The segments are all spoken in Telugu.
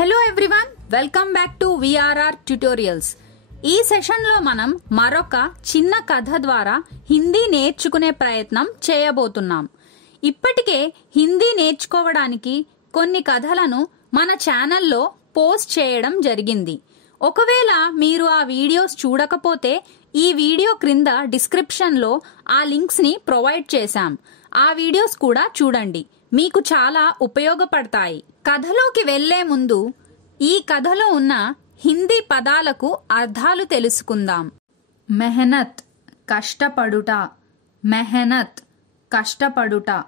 Hello everyone, welcome back to VRR tutorials. ఈ సెషన్లో మనం మరొక చిన్న కథ ద్వారా హిందీ నేర్చుకునే ప్రయత్నం చేయబోతున్నాం. ఇప్పటికే హిందీ నేర్చుకోవడానికి కొన్ని కథలను మన ఛానల్లో పోస్ట్ చేయడం జరిగింది. ఒకవేళ మీరు ఆ వీడియోస్ చూడకపోతే ఈ వీడియో క్రింద డిస్క్రిప్షన్లో ఆ లింక్స్ని ప్రొవైడ్ చేశాం. ఆ వీడియోస్ కూడా చూడండి, మీకు చాలా ఉపయోగపడతాయి. కథలోకి వెళ్లే ముందు ఈ కథలో ఉన్న హిందీ పదాలకు అర్థాలు తెలుసుకుందాం. మెహనత్ కష్టపడుట, మెహనత్ కష్టపడుట.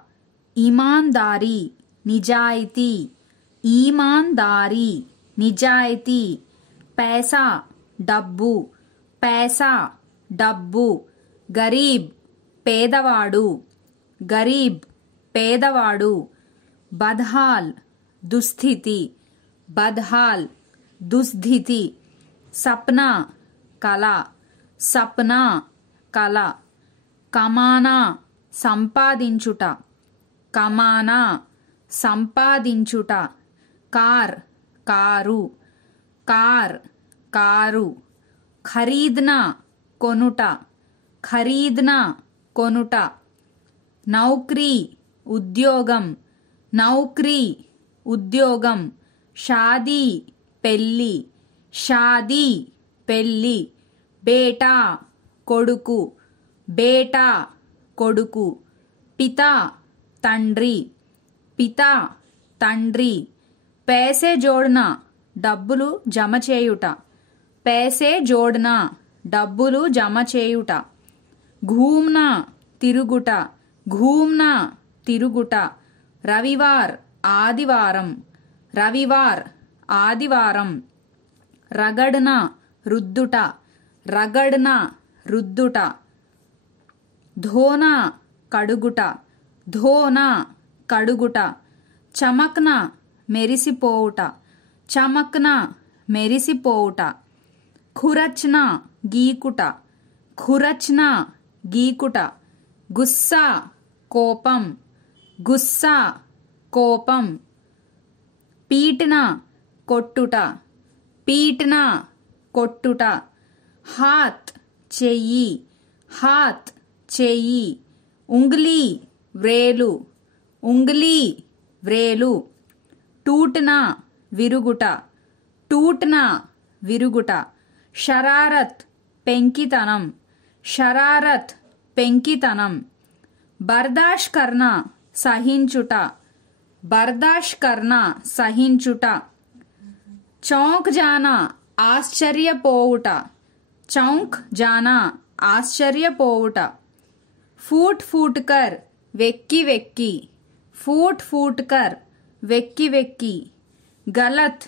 ఈమాన్దారీ నిజాయితీ, ఈమాన్దారీ నిజాయితీ. पैसा డబ్బు, पैसा డబ్బు. గరీబ్ పేదవాడు, గరీబ్ పేదవాడు. బద్హాల్ దుస్థితి, బద్హాల్ దుస్థితి. సప్నా కల, సప్నా కల. కమానా సంపాదించుట, కమానా సంపాదించుట. Car car, car car. ఖరీద్నా కొనుట, ఖరీద్నా కొనుట. నౌకరీ ఉద్యోగం, నౌకరీ ఉద్యోగం. షాదీ పెళ్ళి, షాదీ పెళ్ళి. బేటా కొడుకు, బేటా కొడుకు. పితా తండ్రి, పితా తండ్రి. पैसे जोड़ना డబ్బులు జమ చేయుట, पैसे जोड़ना డబ్బులు జమ చేయుట. घूमना తిరుగుట, घूमना తిరుగుట. రవివార్ ఆదివారం, రవివార్ ఆదివారం. రగడ్నా రుద్దుట, రగడ్నా రుద్దుట. ధోనా కడుగుట, ధోనా కడుగుట. చమక్నా మెరిసిపోవుట, చమక్నా మెరిసిపోవుట. ఖురచ్నా గీకుట, ఖురచ్నా గీకుట. గుస్సా కోపం, గుస్సా కోపం. పీట్నా కొట్టుట, పీట్నా కొట్టుట. హాత్ చెయ్యి, హాత్ చెయ్యి. ఉంగ్లీ వ్రేలు, ఉంగ్లీ వ్రేలు. టూట్నా విరుగుట, టూట్నా విరుగుట. షరారత్ పెంకితనం, షరారత్ పెంకితనం. బర్దాష్ కర్నా సహించుట, బర్దాష్ కర్నా సహించుట. చౌంక్ జానా ఆశ్చర్యపోవుట, చౌంక్ జానా ఆశ్చర్యపోవుట. ఫూట్ ఫూట్ కర్ వెక్కి వెక్కి, ఫూట్ ఫూట్ కర్ వెక్కి వెక్కి. గలత్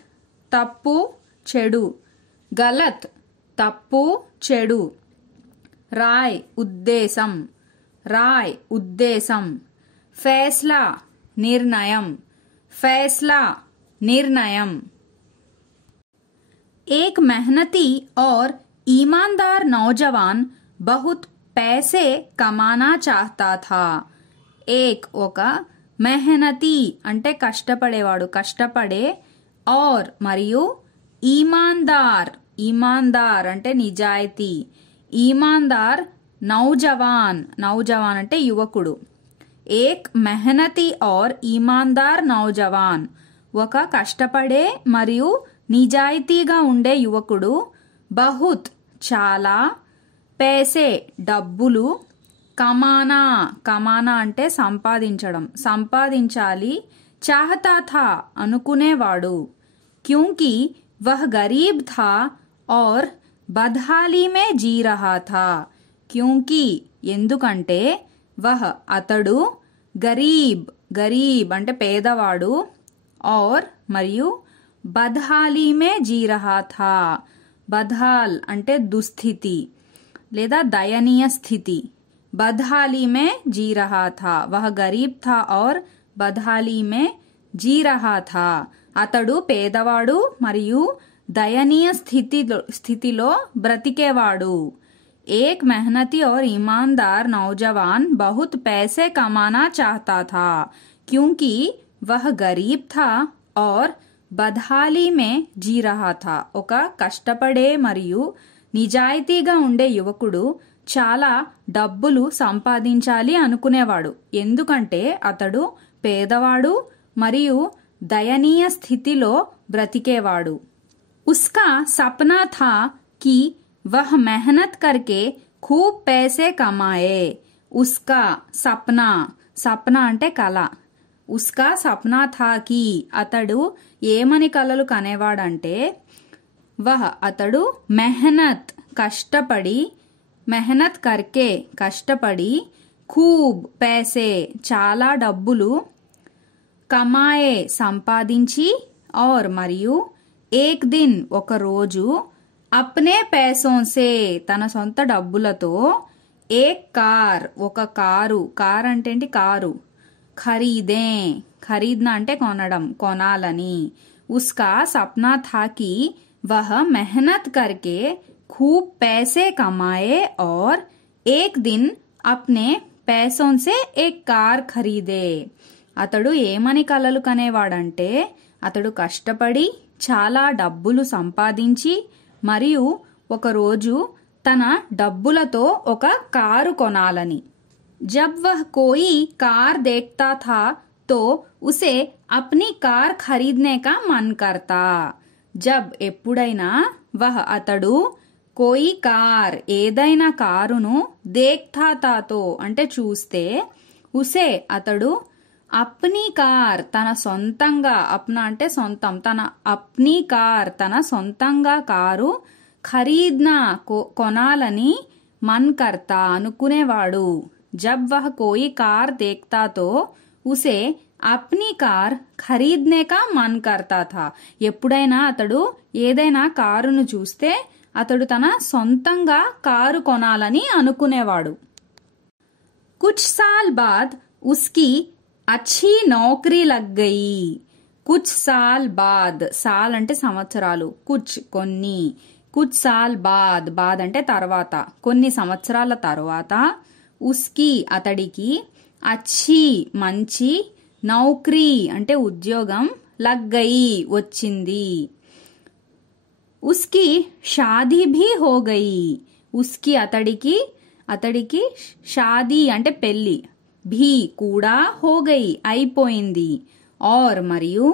తప్పు చెడు, గలత్ తప్పు చెడు. రాయ్ ఉద్దేశం, రాయ్ ఉద్దేశం. ఫైస్లా నిర్ణయం, फैसला निर्णयम. एक मेहनती और ईमानदार नौजवान बहुत पैसे कमाना चाहता था. एक ఒక మెహనతి అంటే కష్టపడేవాడు, కష్టపడే. और మరియు ఈమాన్దార్, ఈమాన్దార్ అంటే నిజాయితీ. ఈమాన్దార్ నౌజవాన్, నౌజవాన్ అంటే యువకుడు. ఏక్ మెహనతి और ఈమాన్దార్ నౌజవాన్ ఒక కష్టపడే మరియు నిజాయితీగా ఉండే యువకుడు. బహుత్ చాలా. పేసే డబ్బులు. కమానా, కమానా అంటే సంపాదించడం, సంపాదించాలి. చాహతా థా అనుకునేవాడు. క్యూంకి వహ్ గరీబ్ థా और బద్హాలీ మే జీ రహా థా. క్యూంకి ఎందుకంటే, వహ్ అతడు, గరీబ్, గరీబ్ అంటే పేదవాడు. और మరియు బద్హాలీ మే జీ రహా థా. బద్హాల్ అంటే దుస్థితి లేదా దయనీయ స్థితి. బద్హాలీ మే జీ రహా థా. వహ్ గరీబ్ థా और బద్హాలీ మే జీ రహా థా. అతడు పేదవాడు మరియు దయనీయ స్థితిలో బ్రతికేవాడు. एक मेहनती और ईमानदार नौजवान बहुत पैसे कमाना चाहता था क्योंकि वह गरीब था और బద్హాలీ మే జీ రహా థా. ఒక కష్టపడే మరియు నిజాయితీగా ఉండే యువకుడు చాలా డబ్బులు సంపాదించాలి అనుకునేవాడు. ఎందుకంటే అతడు పేదవాడు మరియు దయనీయ స్థితిలో బ్రతికేవాడు. उसका सपना था कि वह मेहनत करके खूब पैसे कमाए. उसका सपना, సప్నా అంటే కల. ఉస్కా సప్నా థా కి అతడు ఏమని కలలు కనేవాడంటే వహ్ అతడు మెహనత్ కష్టపడి, మెహనత్ కర్కే కష్టపడి, ఖూబ్ పైసే చాలా డబ్బులు, కమాయే సంపాదించి, और మరియు ఏక్ దిన్ ఒక రోజు, అప్నే पैसों से తన సొంత డబ్బులతో, ఏక్ కార్ ఒక కారు, కార్ అంటే ఏంటి కారు, ఖరీదే ఖరీద్నా అంటే కొనడం, కొనాలని. ఉస్కా సప్నా థా కి వహ మెహనత్ కర్కే खूब पैसे कमाए और एक दिन अपने पैसों से एक कार खरीदे. అతడు ఏమని కలలు కనేవాడంటే అతడు కష్టపడి చాలా డబ్బులు సంపాదించి మరియు ఒకరోజు తన డబ్బులతో ఒక కారు కొనాలని. జబ్ వహ్ కోయి కార్ దేఖ్తా థా తో ఉసే అప్నీ కార్ ఖరీద్నే కా మన్ కర్తా. జబ్ ఎప్పుడైనా వహ్ అతడు కోయి కార్ ఏదైనా కారును దేఖ్తా థాతో అంటే చూస్తే, ఉసే అతడు అప్నీ కార్ తన సొంతంగా, అప్నా అంటే సొంతం, తన అప్నీ కార్ తన సొంతంగా కారు, ఖరీద్నా కొనాలని, మన్ కర్తా అనుకునేవాడు. జబ్ వహ్ కోయి కార్ దేఖ్తా తో ఉసే అప్నీ కార్ ఖరీద్నే కా మన్ కర్తా థా. ఎప్పుడైనా అతడు ఏదైనా కారును చూస్తే అతడు తన సొంతంగా కారు కొనాలని అనుకునేవాడు. కుచ్ సాల్ బాద్ ఉస్కి అచ్చి నౌకరీ లగ్ గయి. కుచ్ సాల్ బాద్, సాల్ అంటే సంవత్సరాలు, కుచ్ కొన్ని, కుచ్ సాల్ బాద్, బాద్ అంటే తర్వాత, కొన్ని సంవత్సరాల తర్వాత, ఉస్కి అతడికి, అచ్చి మంచి, నౌకరీ అంటే ఉద్యోగం, లగ్ గయి వచ్చింది. ఉస్కి షాదీ భీ హో గయి. ఉస్కి అతడికి షాదీ అంటే పెళ్లి, భీ కూడా, హో గయి అయిపోయింది, और మరియు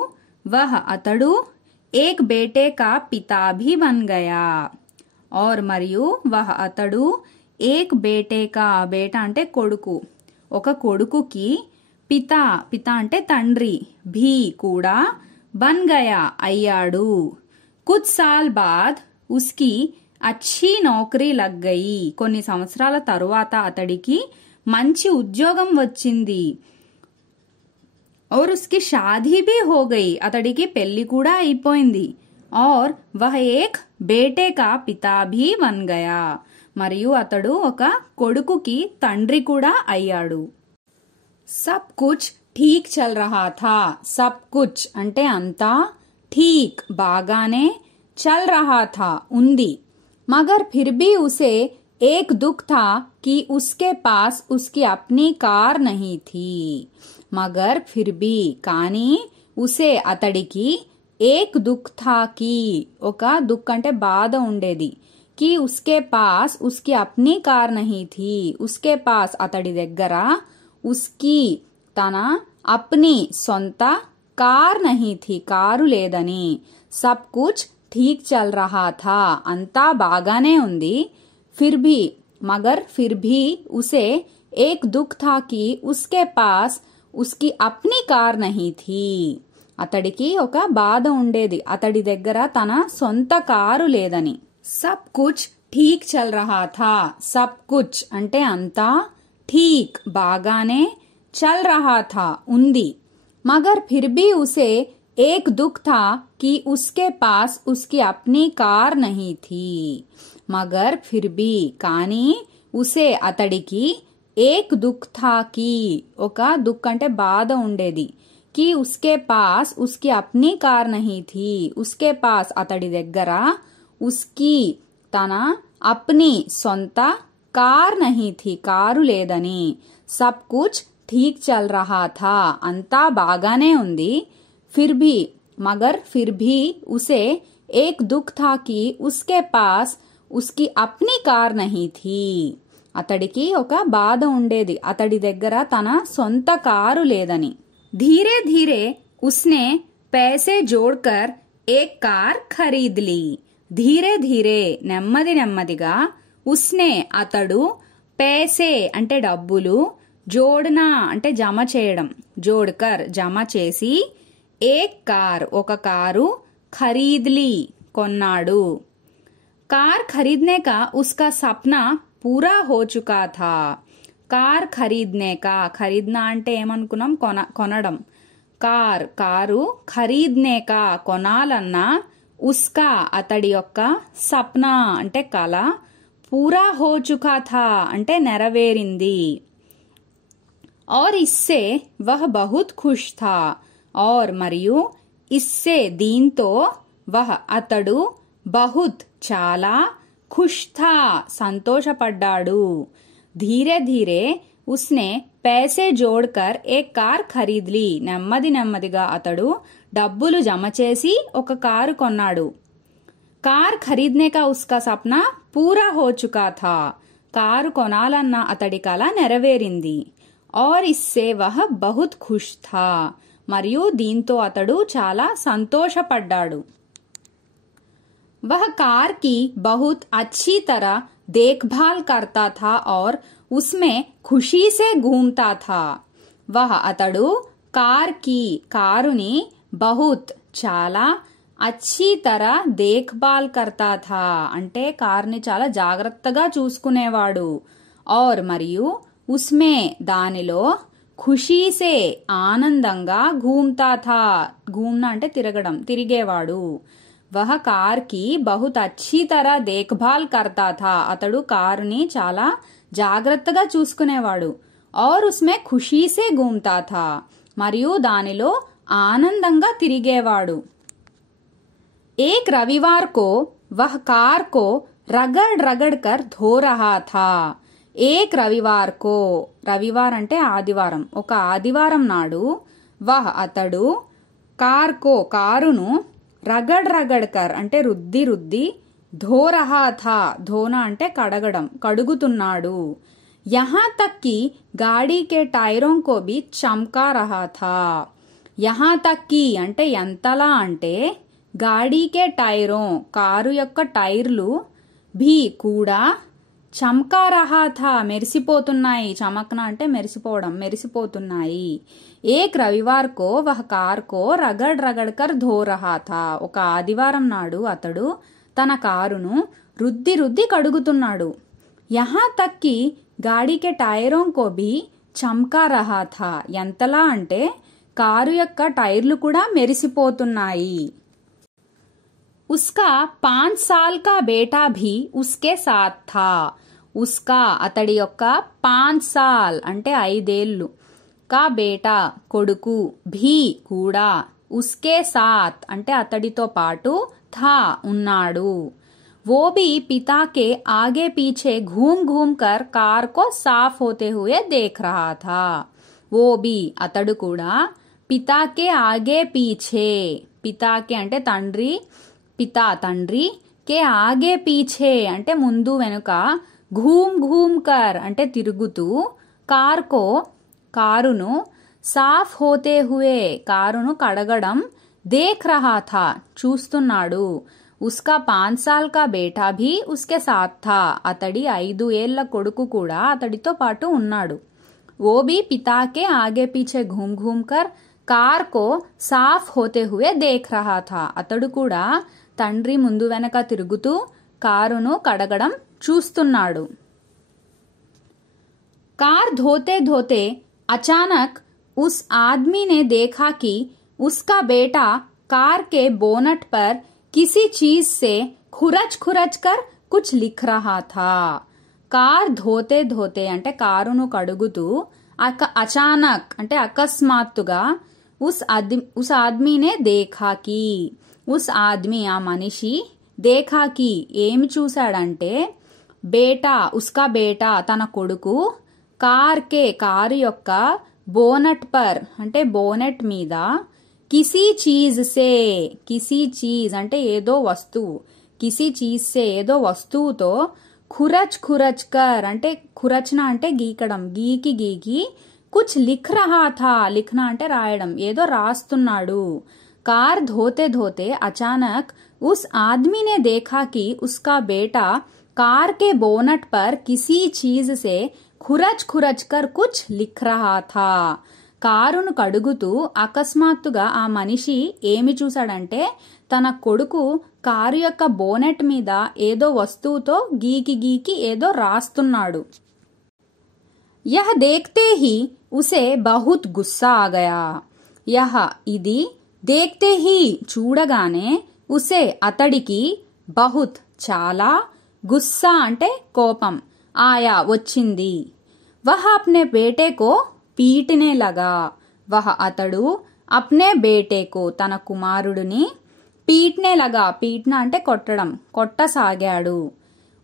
వహ్ అతడు ఏక్ బేటే కా పితా భీ బన్ గయా. और మరియు వహ్ అతడు ఏక్ బేటే కా, బేటా అంటే కొడుకు, ఒక కొడుకుకి, పితా, పితా అంటే తండ్రి, భీ కూడా, బన్ గయా అయ్యాడు. కుచ్ సాల్ బాద్ ఉస్కి అచ్చి నౌకరీ లగ్ గయి. కొన్ని సంవత్సరాల తరువాత అతడికి మంచి ఉద్యోగం వచ్చింది. और उसकी शादी भी हो गई. అతడికి పెళ్లి కూడా అయిపోయింది. और वह एक बेटे का पिता भी बन गया. మరియు అతడు ఒక కొడుకుకి తండ్రి కూడా అయ్యాడు. सब कुछ ठीक चल रहा था. सब कुछ అంటే అంతా, ठीक బాగానే, चल रहा था ఉంది. मगर फिर भी उसे एक दुख था कि उसके पास उसकी अपनी कार नहीं थी. मगर फिर भी కానీ, ఉసే అతడికి, ఏక్ దుఃఖ్ థా కి ఒక దుఃఖ్ అంటే బాధ ఉండేది, కి ఉస్కే పాస్ ఉస్కి అప్నీ కార్ నహీ థీ ఉస్కే పాస్ అతడి దగ్గర, ఉస్కి తన, అప్నీ సొంత, కార్ నహీ థీ కారు లేదని. సబ్ కుచ్ ఠీక్ చల్ రహా థా అంతా బాగానే ఉంది. ఫిర్ భీ మగర్ ఫిర్ భీ ఉసే ఏక్ దుఃఖ్ థా కి ఉస్కే పాస్ ఉస్కి అప్నీ కార్ నహీ థీ. అతడికి ఒక బాధ ఉండేది, అతడి దగ్గర తన సొంత కారు లేదని. సబ్ కుచ్ ఠీక్ చల్ రహా థా. సబ్ కుచ్ అంటే అంతా, ఠీక్ బాగానే, చల్ రహా థా ఉంది. మగర్ ఫిర్ భీ ఉసే ఏక్ దుఃఖ్ థా కి ఉస్కే పాస్ ఉస్కి అప్నీ కార్ నహీ థీ. మగర్ ఫిర్ భీ కానీ, ఉసే అతడికి, ఏక్ దుఃఖ్ థా కి ఒక దుఃఖ్ అంటే బాధ ఉండేది, కి ఉస్కే పాస్ ఉస్కి అప్నీ కార్ నహీ థీ ఉస్కే పాస్ అతడి దగ్గర, ఉస్కి తన, అప్నీ సొంత, కార్ నహీ థీ కారు లేదని. సబ్ కుచ్ ఠీక్ చల్ రహా థా అంతా బాగానే ఉంది. ఫిర్ భీ मगर फिर भी उसे एक दुख था कि उसके पास उसकी अपनी कार नहीं थी. అతడికి ఒక బాధ ఉండేది, అతడి దగ్గర తన సొంత కారు లేదని. धीरे धीरे उसने पैसे जोड़कर एक कार खरीद ली. ధీరే ధీరే నెమ్మది నెమ్మదిగా ఉస్నే అతడు पैसे అంటే డబ్బులు, జోడనా అంటే జమ చేయడం, జోడ్కర్ జమ చేసి, ఏక్ కార్ ఒక కారు, ఖరీద్లీ కొన్నాడు. कार खरीदने का उसका सपना पूरा हो चुका था. కార్ ఖరీద్నే కా, ఖరీద్నా అంటే ఏమనుకున్నాం, కొనడం. కారు ఖరీద్నే కా కొనాలన్నా, ఉస్కా అతడి యొక్క, సప్నా అంటే కల, పూరా హో చుకా థా అంటే నెరవేరింది. और इससे वह बहुत खुश था. और మరియు ఇస్సే దీంతో, వహ అతడు, బహుత్ చాలా, ఖుష్ థా సంతోషపడ్డాడు. ధీరే ధీరే ఉస్నే पैसे जोड़कर एक कार खरीद ली. నెమ్మది నెమ్మదిగా అతడు డబ్బులు జమ చేసి ఒక కారు కొన్నాడు. कार खरीदने का उसका सपना पूरा हो चुका था. కారు కొనాలన్న అతడి కల నెరవేరింది. और इससे वह बहुत खुश था. మరియు దీంతో అతడు చాలా సంతోషపడ్డాడు. वह कार की बहुत अच्छी तरह देखभाल करता था और उसमें खुशी से घूमता था. वह అతడు కార్ కి కారుని, బహుత్ చాలా, అచ్చీ తర దేఖ్భాల్ కర్తా థా అంటే కార్ని చాలా జాగ్రత్తగా చూసుకునేవాడు. और మరియు ఉస్మే దానిలో, ఖుషీసే ఆనందంగా, ఘూమ్తా థా ఘూమ్నా అంటే తిరగడం, తిరిగేవాడు. వహ కార్ కి బహుత్ అచ్చీ తర దేఖ్భాల్ కర్తా థా అతడు కారుని చాలా జాగ్రత్తగా చూసుకునేవాడు. और उसमें खुशी से घूमता था మరియు దానిలో ఆనందంగా తిరిగేవాడు. एक रविवार को वह कार को रगड़ रगड़ कर धो रहा था. एक रविवार को, రవివార్ అంటే ఆదివారం, ఒక ఆదివారం నాడు, వహ్ అతడు, కార్ కో కారును, రగడ్ రగడ్ కర్ అంటే రుద్ది రుద్ది, ధో రహా థా ధోనా అంటే కడగడం, కడుగుతున్నాడు. యహా తక్ కి గాడీ కే టైరోం కో భీ చమ్కా రహా థా. యహా తక్ కి అంటే ఎంతలా అంటే, గాడీ కే టైరోం కారు యొక్క టైర్లు, భీ కూడా, చమ్కా రహా థా మెరిసిపోతున్నాయి, చమక్నా అంటే మెరిసిపోవడం, మెరిసిపోతున్నాయి. ఏక్ రవివార్ కో వహ కార్ కో రగడ్ రగడ్ కర్ ధో రహా థా. ఒక ఆదివారం నాడు అతడు తన కారును రుద్ది రుద్ది కడుగుతున్నాడు. యహా తక్ కి గాడీ కే టైరోం కో భీ చమ్కా రహా థా ఎంతలా అంటే కారు యొక్క టైర్లు కూడా మెరిసిపోతున్నాయి. उसका 5 साल का बेटा भी उसके साथ था. उसका అతడి యొక్క 5 సాల్ అంటే 5 ఏళ్ళు, కా బేటా కొడుకు, భీ కూడా, ఉస్కే సాత్ అంటే అతడితో పాటు, థా ఉన్నాడు. वो भी पिता के आगे पीछे घूम घूम कर कार को साफ होते हुए देख रहा था. वो भी అతడు కూడా, పితాకే ఆగే పీఛే, పితాకే అంటే తండ్రి, పితా తండ్రి, కే ఆగే పీఛే అంటే ముందు వెనుక, ఘూమ్ ఘూమ్ కర్ అంటే తిరుగుతూ, కార్కో కారును, సాఫ్ హోతే హుయే కారును కడగడం, దేఖ్ రహా థా చూస్తున్నాడు. ఉస్కా 5 సాల్ కా బేటా భీ ఉస్కే సాత్ థా అతడి 5 ఏళ్ల కొడుకు కూడా అతడితో పాటు ఉన్నాడు. वो भी पिता के आगे पीछे घूम घूम कर कार को साफ होते हुए देख रहा था. అతడు కూడా తండ్రి ముందు వెనక తిరుగుతూ కారును కడగడం చూస్తున్నాడు. कार धोते धोते अचानक उस आदमी ने देखा कि उसका बेटा कार के बोनट पर किसी चीज से खुरच खुरच कर कुछ लिख रहा था. కార్ ధోతే ధోతే అంటే కారును కడుగుతూ, అచానక్ అంటే అకస్మాత్తుగా, ఉస్ ఆద్మీనే దేఖాకి, ఉస్ ఆద్మీ ఆ మనిషి, దేఖాకి ఏమి చూశాడంటే, బేటా ఉస్కా బేటా తన కొడుకు, కార్ కే కారు యొక్క, బోనట్ పర్ అంటే బోనెట్ మీద, కిసి చీజ్ సే, కిసి చీజ్ అంటే ఏదో వస్తువు, కిసి చీజ్ సే ఏదో వస్తువుతో ఖురచ్ ఖురచ్ కర్ అంటే ఖురచ్నా అంటే గీకడం, గీకి గీకి కుచ్ లిఖ్ రహా థా, లిఖనా అంటే రాయడం, ఏదో రాస్తున్నాడు. कार धोते धोते अचानक उस आदमी ने देखा कि उसका बेटा कार के बोनट पर किसी चीज से खुरच खुरच कर कुछ लिख रहा था. కారును కడుగుతూ అకస్మాత్తుగా ఆ మనిషి ఏమి చూశాడంటే తన కొడుకు కారు యొక్క బోనెట్ మీద ఏదో వస్తువుతో గీకి గీకి ఏదో రాస్తున్నాడు. యహ్ దేఖ్తే హీ ఉసే బహుత్ గుస్సా ఆ గయా. యహ్ ఇది, దేఖ్తే హీ చూడగానే, ఉసే అతడికి, బహుత్ చాలా, గుస్సా అంటే కోపం, ఆయా వచ్చింది. వహ అప్నే బేటేకో పీటనే లగా. వహ అతడు అప్నే బేటేకో తన కుమారుడిని, పీటనే లగా, పీట్నా అంటే కొట్టడం, కొట్టసాగాడు.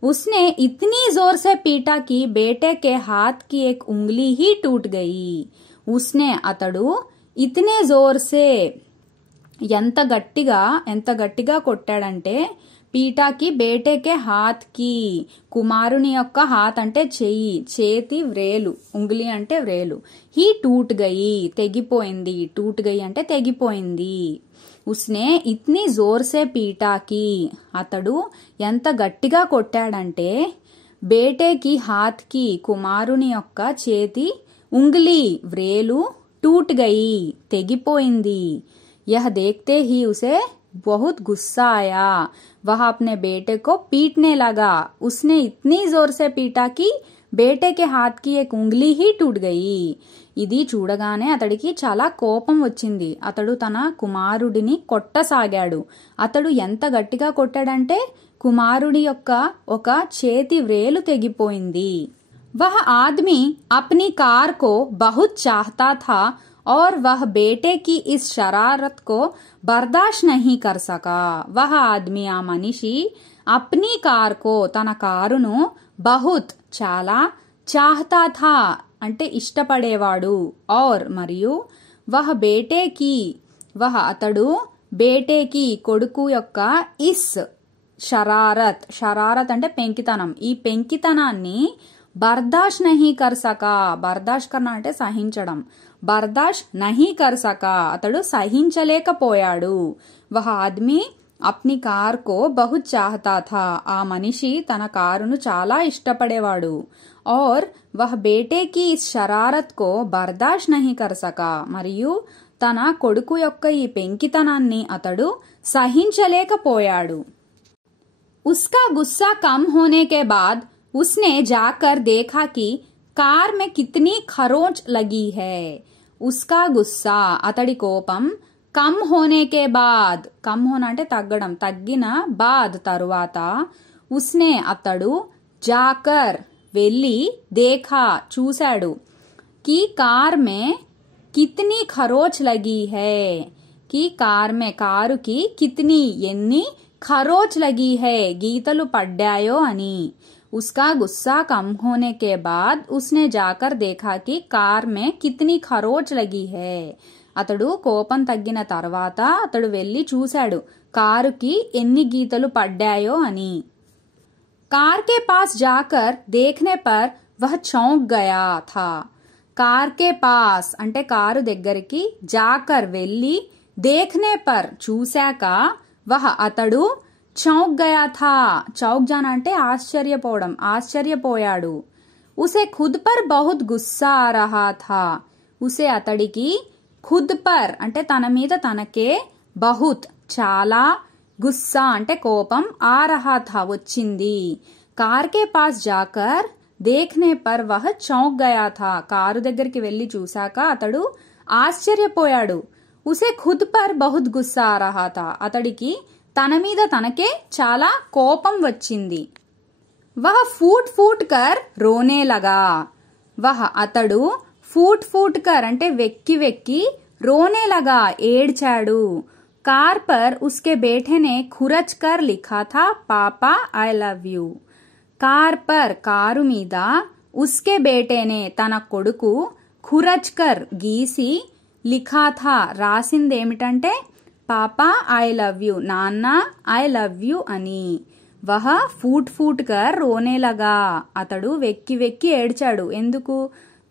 उसने इतनी जोर से पीटा कि बेटे के हाथ की एक उंगली ही टूट गई. उसने అతడు ఇతనే జోర్ సే ఎంత గట్టిగా కొట్టాడంటే, పీటాకి బేటేకే హాత్ కి, కుమారుని యొక్క హాత్ అంటే చెయ్యి, చేతి వ్రేలు, ఉంగిలి అంటే వ్రేలు, హీ టూట్ గయి తెగిపోయింది, టూట్ గయి అంటే తెగిపోయింది. ఉస్నే ఇత్నీ జోర్ సే పీటాకి అతడు ఎంత గట్టిగా కొట్టాడంటే, బేటేకి హాత్ కి కుమారుని యొక్క చేతి ఉంగిలి వ్రేలు టూట్ గయి తెగిపోయింది. यह देखते ही उसे बहुत गुस्सा आया. वह अपने बेटे को पीटने लगा. उसने इतनी जोर से पीटा कि बेटे के हाथ की एक उंगली ही टूट गई. ఇది చూడగానే అతడికి చాలా కోపం వచ్చింది. అతడు తన కుమారుడిని కొట్టసాగాడు. అతడు ఎంత గట్టిగా కొట్టాడంటే కుమారుడి యొక్క ఒక చేతి వ్రేలు తెగిపోయింది. वह आदमी अपनी कार को बहुत चाहता था और वह बेटे की इस शरारत को बर्दाश्त नहीं कर सका. वह आदमी ఆ మనిషి अपनी कार को తన కారును बहुत చాలా, चाहता था అంటే ఇష్టపడేవాడు, और మరియు వహ బేటేకి, వహ అతడు, బేటేకి కొడుకు యొక్క, ఇస్ షరారత్, షరారత్ అంటే పెంకితనం, ఈ పెంకితనాన్ని బర్దాష్ నహీ కర్ సకా, బర్దాష్ కర్నా అంటే సహించడం, బర్దాష్ నహీ కర్ సకా అతడు సహించలేకపోయాడు. వహ ఆద్మీ అప్ని కార్ కో బహుత్ చాహతా థా ఆ మనిషి తన కారును చాలా ఇష్టపడేవాడు. और वह बेटे की इस शरारत को बर्दाश्त नहीं कर सका మరియు తన కొడుకు యొక్క ఈ పెంకితనాన్ని అతడు సహించలేకపోయాడు. उसका गुस्सा कम होने के बाद उसने जाकर देखा कि कार में कितनी खरोंच लगी है. उसका गुस्सा అతడి కోపం, కమ్ హోనే కే బాద్, కమ్ హోనా అంటే తగ్గడం, తగ్గిన, బాద్ తరువాత, ఉస్నే అతడు, జాకర్ వెళ్ళి, దేఖా చూశాడు, కి కార్ మే కిత్నీ ఖరోచ్ లగీ హై, కి కార్ మే కారుకి, కిత్నీ ఎన్ని, ఖరోచ్ లగీ హై గీతలు పడ్డాయో అని. उसका गुस्सा कम होने के बाद उसने जाकर देखा कि कार में कितनी खरोच लगी है. అతడు కోపం తగ్గిన తర్వాత అతడు వెళ్లి చూశాడు కారుకి ఎన్ని గీతలు పడ్డాయో అని. कार के पास जाकर देखने पर वह चौंक गया था. कार के पास అంటే కారు దగ్గరికి, జాకర్ వెళ్లి, देखने पर చూశాక, वह అతడు, చౌక్ గయా థా, చౌక్ జానా అంటే ఆశ్చర్యపోవడం, ఆశ్చర్యపోయాడు. ఉసే ఖుద్ పర్ బహుత్ గుస్సా ఆ రహా థా. ఉసే అతడికి, ఖుద్ పర్ అంటే తన మీద తనకే, బహుత్ చాలా, గుస్సా అంటే కోపం, ఆ రహా థా వచ్చింది. కార్ కే పాస్ జాకర్ దేఖ్నే పర్ వహ చౌక్ గయా థా కారు దగ్గరికి వెళ్లి చూశాక అతడు ఆశ్చర్యపోయాడు. ఉసే ఖుద్ పర్ బహుత్ గుస్సా ఆ రహా థా అతడికి తన మీద తనకే చాలా కోపం వచ్చింది. వహ ఫూట్ ఫూట్ కర్ రోనే లగా. వహ అతడు, ఫూట్ ఫూట్ కర్ అంటే వెక్కి వెక్కి, రోనే లగా ఏడ్చాడు. कार पर उसके बेटे ने खुरच कर लिखा था पापा आई लव यू. कार पर కారు మీద, ఉస్కే బేటేనే తన కొడుకు, ఖురచ్ కర్ గీసి, లిఖా థా రాసింది ఏమిటంటే పాపా ఐ లవ్ యూ, నాన్న ఐ లవ్ యూ అని. వహ ఫూట్ ఫూట్ కర్ రోనే లగా, అతడు వెక్కి వెక్కి ఏడ్చాడు. ఎందుకు?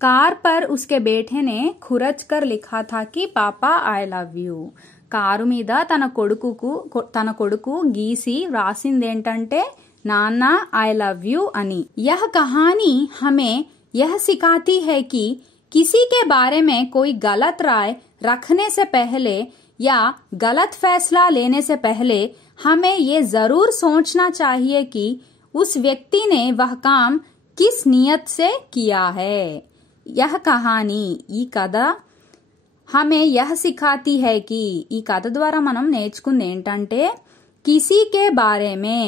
కార్ పర్ ఉస్కే బేటేనే ఖురచ్ కర్ లిఖా థా కి పాపా ఐ లవ్ యూ. కారు మీద తన కొడుకు గీసి రాసిందేంటంటే నాన్న ఐ లవ్ యూ అని. యహ్ కహానీ హమే యహ్ సిఖాతీ హై కి किसी के बारे में कोई गलत राय रखने से पहले या गलत फैसला लेने से पहले हमें ये जरूर सोचना चाहिए कि उस व्यक्ति ने वह काम किस नियत से किया है. यह कहानी ఈ కథ हमें यह सिखाती है कि ఈ కథ ద్వారా మనం నేర్చుకుంది ఏంటంటే किसी के बारे में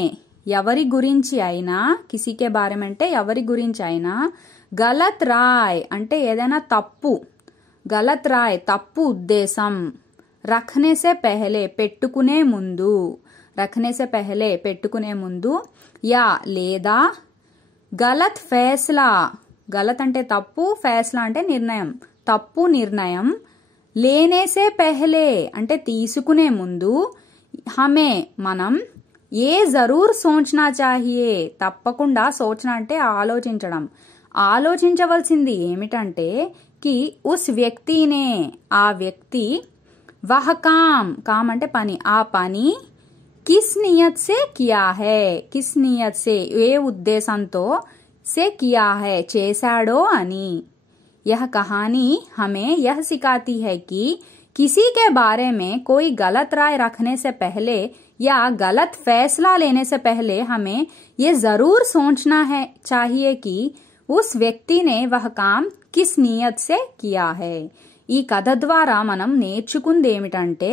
ఎవరి గురించి అయినా, किसी के बारे में అంటే ఎవరి గురించి అయినా, గలత్ రాయ్ అంటే ఏదైనా తప్పు, గలత్ రాయ్ తప్పు ఉద్దేశం, రఖనే సే పెహలే పెట్టుకునే ముందు, రఖనే సే పెహలే పెట్టుకునే ముందు, యా లేదా గలత్ ఫైస్లా, గలత్ అంటే తప్పు, ఫైస్లా అంటే నిర్ణయం, తప్పు నిర్ణయం, లేనే సే పెహలే అంటే తీసుకునే ముందు, హమే మనం, ఏ జరూర్ సోచనా చాహియే తప్పకుండా, సోచన అంటే ఆలోచించడం, ఆలోచించవలసింది ఏమిటంటే కి ఉస్ వ్యక్తినే ఆ వ్యక్తి, వహ కామ్ అంటే పని, ఆ పని కిస్ నియత్ సే కియా హై, కిస్ నియత్ సే ఏ ఉద్దేశంతో, సే కియా హై చేశాడో అని. यह कहानी हमें यह सिखाती है कि किसी के बारे में कोई गलत राय रखने से पहले या गलत फैसला लेने से पहले हमें ये जरूर सोचना है चाहिए कि उस व्यक्ति ने वह काम किस नियत से किया है. ఈ కథ ద్వారా మనం నేర్చుకుంది ఏమిటంటే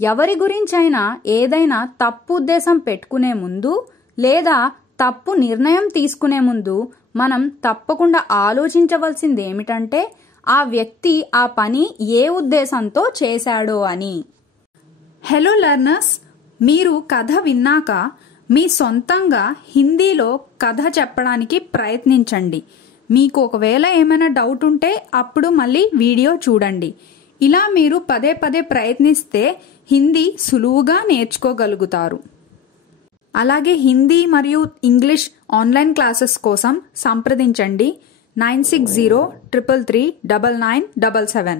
ఎవరి గురించైనా ఏదైనా తప్పు ఉద్దేశం పెట్టుకునే ముందు లేదా తప్పు నిర్ణయం తీసుకునే ముందు మనం తప్పకుండా ఆలోచించవలసింది ఏమిటంటే ఆ వ్యక్తి ఆ పని ఏ ఉద్దేశంతో చేశాడో అని. హలో లర్నర్స్, మీరు కథ విన్నాక మీ సొంతంగా హిందీలో కథ చెప్పడానికి ప్రయత్నించండి. మీకు ఒకవేళ ఏమైనా డౌట్ ఉంటే అప్పుడు మళ్ళీ వీడియో చూడండి. ఇలా మీరు పదే పదే ప్రయత్నిస్తే హిందీ సులువుగా నేర్చుకోగలుగుతారు. అలాగే హిందీ మరియు ఇంగ్లీష్ ఆన్లైన్ క్లాసెస్ కోసం సంప్రదించండి 9603339977.